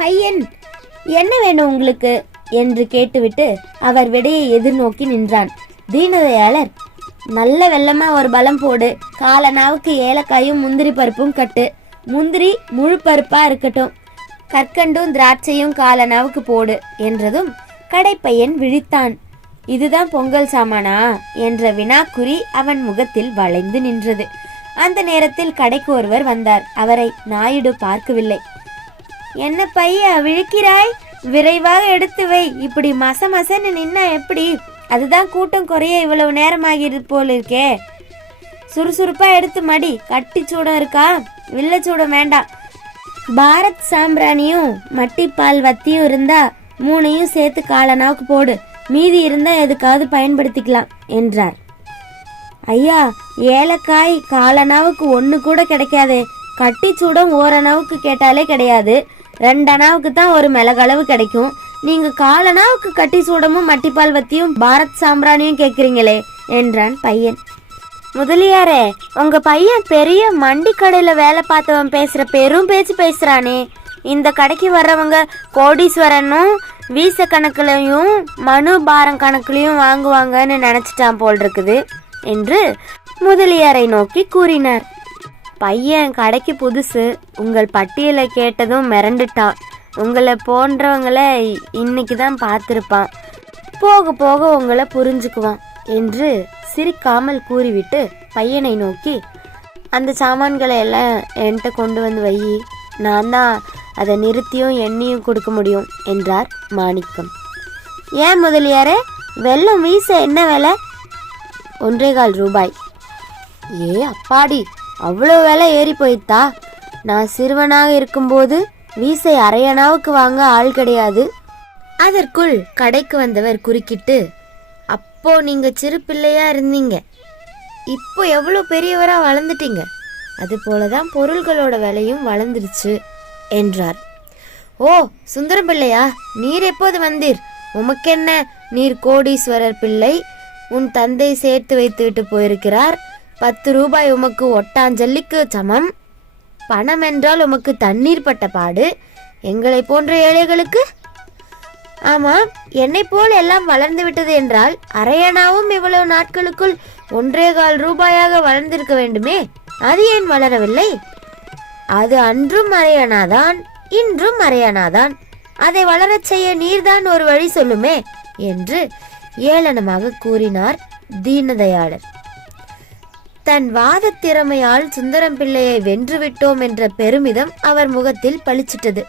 பையன், என்ன வேணும் உங்களுக்கு என்று கேட்டுவிட்டு அவர் விடையை எதிர்நோக்கி நின்றான். தீனதயாளர், நல்ல வெள்ளமா ஒரு பலம் போடு, காலனாவுக்கு ஏலக்காயும் முந்திரி பருப்பும் கட்டு, முந்திரி முழு பருப்பா இருக்கட்டும், கற்கண்டும் திராட்சையும் காலனாவுக்கு போடு என்றதும் கடைப்பையன் விழித்தான். இதுதான் பொங்கல் சாமானா என்ற வினாக்குறி அவன் முகத்தில் வளைந்து நின்றது. அந்த நேரத்தில் கடைக்கு ஒருவர் வந்தார். அவரை நாயுடு பார்க்கவில்லை. என்ன பையா விழிக்கிறாய்? விரைவாக எடுத்து வை, இப்படி மச மசன்னு நின்னா எப்படி? அதுதான் கூட்டம் குறைய இவ்வளவு நேரமாகிறது போல இருக்கே. சுறுசுறுப்பா எடுத்து மடி. கட்டி சூடம் இருக்கா? வில்ல சூடம் வேண்டாம். பாரத் சாம்பிராணியும் மட்டிப்பால் வத்தியும் இருந்தா 3ஐயும் சேர்த்து காலனாவுக்கு போடு, மீதி இருந்தா எதுக்காவது பயன்படுத்திக்கலாம் என்றார். ஐயா, ஏலக்காய் காலனாவுக்கு 1 கூட கிடைக்காது. கட்டி சூடம் ஓரணாவுக்கு கேட்டாலே கிடையாது, 2 அணாவுக்கு தான் ஒரு மிளகளவு கிடைக்கும். நீங்க காலனாவுக்கு கட்டி சூடமும் மட்டிப்பால் வத்தியும் பாரத் சாம்பிராணியும் கேட்குறீங்களே என்றான் பையன். முதலியாரே, உங்க பையன் பெரிய மண்டி கடையில வேலை பார்த்தவன் பேசுற பெரும் பேச்சு பேசுறானே. இந்த கடைக்கு வர்றவங்க கோடீஸ்வரனும் வீச கணக்குலையும் மனு பாரம் கணக்குலையும் வாங்குவாங்கன்னு நினைச்சிட்டான் போல் இருக்குது என்று முதலியாரை நோக்கி கூறினார். பையன் கடைக்கு புதுசு, உங்கள் பட்டியலை கேட்டதும் மிரண்டுட்டான். உங்களை போன்றவங்களை இன்னைக்கு தான் பார்த்துருப்பான், போக போக உங்களை புரிஞ்சுக்குவான் என்று சிரிக்காமல் கூறிவிட்டு பையனை நோக்கி, அந்த சாமான்களை எல்லாம் என்கிட்ட கொண்டு வந்து வை, நான் தான் அதை நிறுத்தியும் எண்ணியும் கொடுக்க முடியும் என்றார் மாணிக்கம். ஏன் முதலியாரே, வெள்ளம் வீச என்ன விலை? 1.25 ரூபாய். ஏ அப்பாடி, அவ்வளோ விலை ஏறி போயிட்டா? நான் சிறுவனாக இருக்கும்போது வீசை அரையனாவுக்கு வாங்க ஆள் கிடையாது. அதற்குள் கடைக்கு வந்தவர் குறுக்கிட்டு, அப்போ நீங்க சிறு பிள்ளையா இருந்தீங்க, இப்போ எவ்வளோ பெரியவரா வளர்ந்துட்டீங்க, அது போலதான் பொருள்களோட விலையும் வளர்ந்துருச்சு என்றார். ஓ சுந்தரம் பிள்ளையா, நீர் எப்போது வந்தீர்? உமக்கென்ன, நீர் கோடீஸ்வரர் பிள்ளை, உன் தந்தை சேர்த்து வைத்து விட்டு போயிருக்கிறார். 10 ரூபாய் உமக்கு ஒட்டாஞ்சல்லிக்கு சமம். பணம் என்றால் உமக்கு தண்ணீர் பட்ட பாடு, எங்களை போன்ற ஏழைகளுக்கு. ஆமா, என்னை போல் எல்லாம் வளர்ந்து விட்டது என்றால் அரையனாவும் இவ்வளவு நாட்களுக்குள் 1.25 ரூபாயாக வளர்ந்திருக்க வேண்டுமே, அது ஏன் வளரவில்லை? அது அன்றும் அரையனாதான், இன்றும் அரையனாதான், அதை வளரச் செய்ய நீர்தான் ஒரு வழி சொல்லுமே என்று ஏளனமாக கூறினார் தீனதயாளர். தன் வாத திறமையால் சுந்தரம் பிள்ளையை வென்றுவிட்டோம் என்ற பெருமிதம் அவர் முகத்தில் பளிச்சிட்டது.